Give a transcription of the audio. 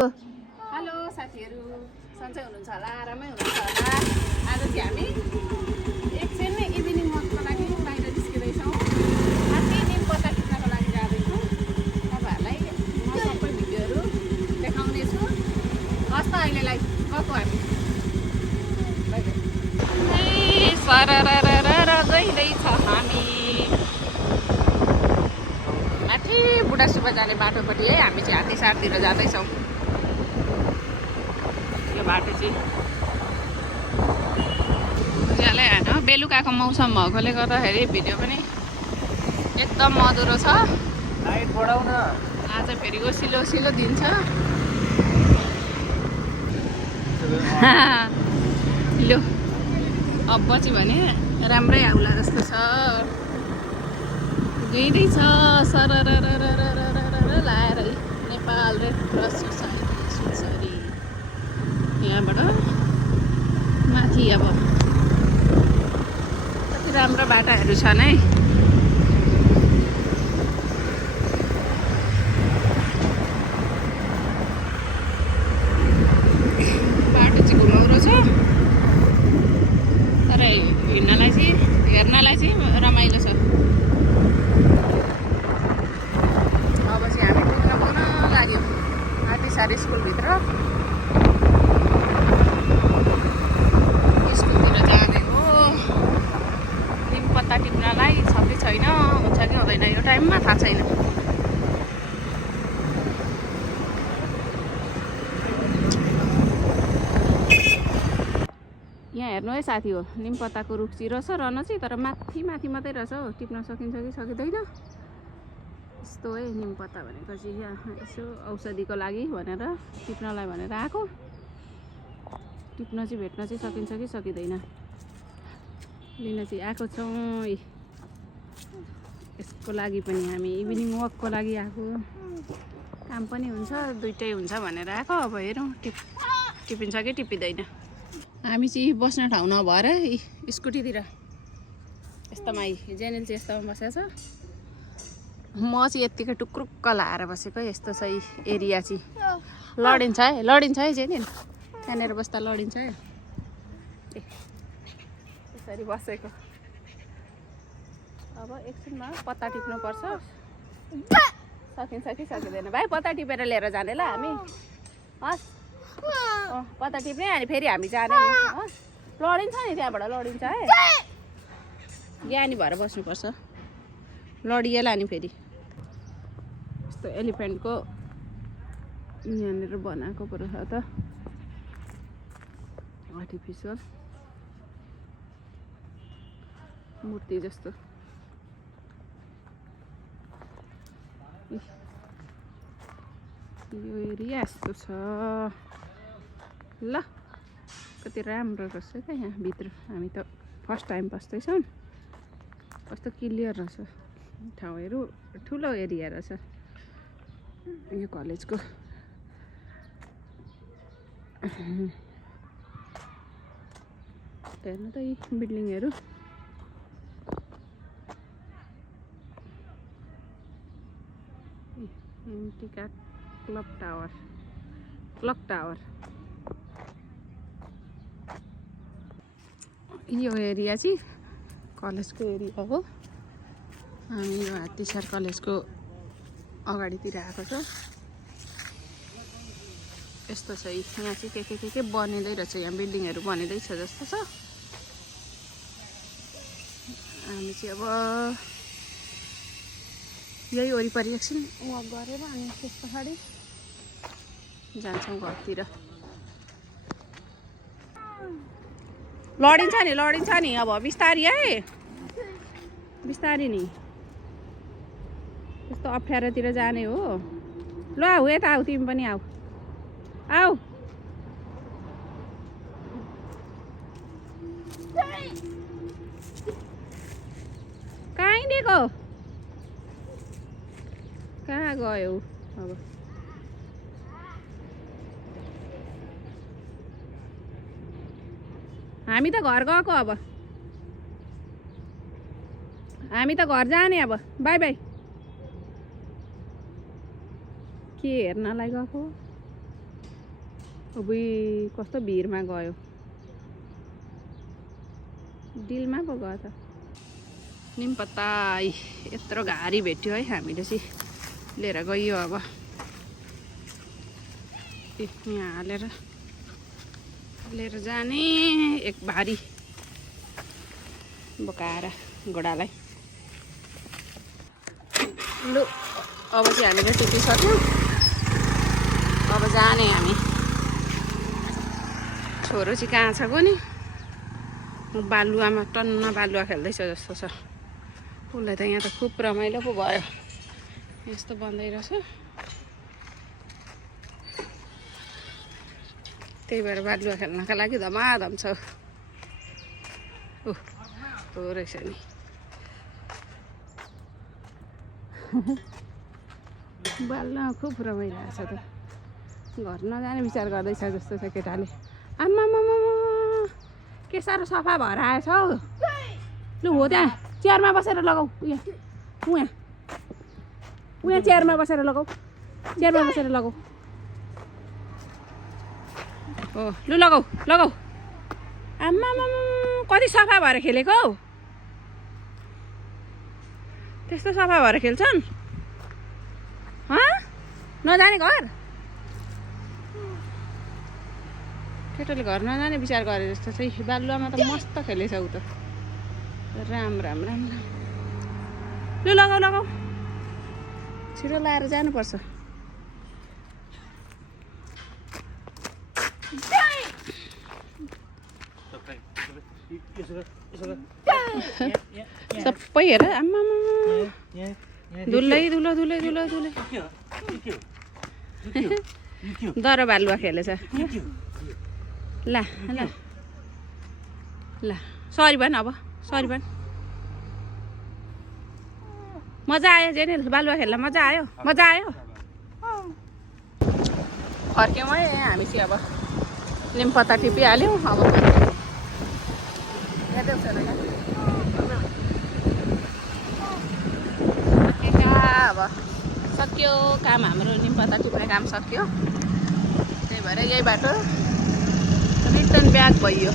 Hello साथीहरू, सन्चै हुनुहुन्छ होला, आरामै हुनुहुन्छ होला। आज चाहिँ हामी एकछिन इभिनिङ वकको लागि बाहिर निस्किँदैछौँ। माथि निम पत्ता टिप्नको लागि जाँदैछौँ। तपाईँहरूलाई म सबै भिडियोहरू देखाउनेछु। हस् त अहिलेलाई गएको हामी सरर गइँदैछ हामी माथि बुढासुब्बा जाने बाटोपट्टि है। हामी चाहिँ हात्तीसारतिर जाँदैछौँ। यो बाटो चाहिँ उज्यालै होइन, बेलुकाको मौसम भएकोले गर्दाखेरि भिडियो पनि एकदम मधुरो छ। लाइट बढाउन आज फेरि ओसिलो ओसिलो दिन छ। लो अब पछि भने राम्रै आउला जस्तो छ। गइँदैछ सरर लाएर नेपाल रेड क्रस सोसाइटी यहाँबाट माथि। अब कति राम्रो बाटाहरू छन् है। बाटो चाहिँ घुमाउरो छ, तर हिँड्नलाई चाहिँ हेर्नलाई चाहिँ रमाइलो छ। अब चाहिँ हामी पुग्न लाग्यो हात्तीसार स्कुलभित्र। स्कुलतिर जाने हो। निम पत्ता टिप्नलाई छ कि छैन, हुन्छ कि हुँदैन यो टाइममा थाहा छैन। यहाँ हेर्नु है साथी, हो निम पत्ताको रुख चाहिँ रहेछ रहन चाहिँ, तर माथि माथि मात्रै रहेछ हो। टिप्न सकिन्छ कि सकिँदैन यस्तो है। निम पत्ता भनेको चाहिँ यहाँ यसो औषधिको लागि भनेर टिप्नलाई भनेर आएको। टिप्न चाहिँ भेट्न चाहिँ सकिन्छ कि सकिँदैन लिन चाहिँ आएको छौँ। यसको लागि पनि हामी इभिनिङ वकको लागि आएको। काम पनि हुन्छ, दुइटै हुन्छ भनेर आएको। अब हेरौँ टिपिन्छ कि टिपिँदैन। हामी चाहिँ बस्ने ठाउँ नभएर स्कुटीतिर यस्तोमा जेनेल चाहिँ यस्तोमा बसेको छ। म चाहिँ यत्तिकै टुक्रुक्क लाएर बसेको। यस्तो छ एरिया चाहिँ। लडिन्छ है जेनेल, त्यहाँनिर बस्दा लडिन्छ है। यसरी बसेको। अब एकछिनमा पत्ता टिप्नुपर्छ। सकिन्छ कि सकिँदैन। भाइ पत्ता टिपेर लिएर जाने ल हामी। हस् पत्ता टिप्ने अनि फेरि हामी जाने। लडिन्छ नि, त्यहाँबाट लडिन्छ है। ज्ञानी भएर बस्नुपर्छ, लडिएला नि फेरि। यस्तो एलिफेन्टको यहाँनिर बनाएको पो रहेछ त, आर्टिफिसियल मूर्ति जस्तो। यो एरिया यस्तो छ ल। कति राम्रो रहेछ क्या यहाँ भित्र। हामी त फर्स्ट टाइम बस्दैछौँ। कस्तो क्लियर रहेछ ठाउँहरू, ठुलो एरिया रहेछ यो कलेजको। हेर्नु त यी बिल्डिङहरू। एमटिका क्लक टावर यो एरिया चाहिँ कलेजको एरिया हो। हामी यो हात्तीसार कलेजको अगाडितिर आएको छ। यस्तो छ यहाँ चाहिँ के बनिँदै रहेछ। यहाँ बिल्डिङहरू बनिँदैछ जस्तो छ। हामी चाहिँ अब यही वरिपरि एकछिन वक गरेर अनि त्यस पछाडि जान्छौँ घरतिर। लडिन्छ नि अब बिस्तारी है, बिस्तारी नि। यस्तो अप्ठ्यारोतिर जाने हो। ल आऊ यता आऊ, तिमी पनि आऊ आऊ। कहाँ हिँडेको, कहाँ गयो अब। हामी त घर गएको। अब हामी त घर जाने। अब बाई बाई। के हेर्नलाई गएको अबुई कस्तो भिरमा गयो डिलमा पो गयो त निमपत्ता यत्रो घारी भेट्यो है हामीले चाहिँ लिएर गयो अब यहाँ हालेर लिएर जाने एक भारी बोकाएर घोडालाई लु अब चाहिँ हामीले टिपिसक्यौँ अब जाने हामी छोरो चाहिँ कहाँ छ कोनी बालुवामा टन्न बालुवा खेल्दैछ जस्तो छ उसलाई त यहाँ त खुब रमाइलो पो भयो यस्तो बन्दै रहेछ त्यही भएर बालुवा खेल्नका लागि धमाधम छ हो रहेछ नि बालुवा खुब रमाइलो छ त घर नजाने विचार गर्दैछ जस्तो छ केटाले आम्मामा के साह्रो सफा भएर आएछ हौ लु हो त्यहाँ चेयरमा बसेर लगाऊ उहाँ चेयरमा बसेर लगाऊ चेयरमा बसेर लगाऊ हो लु लगाऊ लगाऊ आम्मामा कति सफा भएर खेलेको हौ त्यस्तो सफा भएर खेल्छन् नजाने घर केटाले घर नजाने विचार गरे जस्तो चाहिँ बालुवामा त मस्त खेलेछ ऊ त राम राम राम लु लगाऊ लगाऊ छिटो लाएर जानुपर्छ सबै हेर आम्मामा धुलै धुलो धुलै धुलो धुलै दर बालुवा खेलेछ ल ल ल सरी भन् अब सरी भन् मजा आयो जेनिल बालुवा खेल्न मजा आयो फर्क्यौँ है हामी चाहिँ अब निमपत्ता टिपिहाल्यौँ अब अब सक्यो काम हाम्रो निमपत्ता टिप्ने काम सक्यो त्यही भएर यही बाटो रिटर्न ब्याक भयो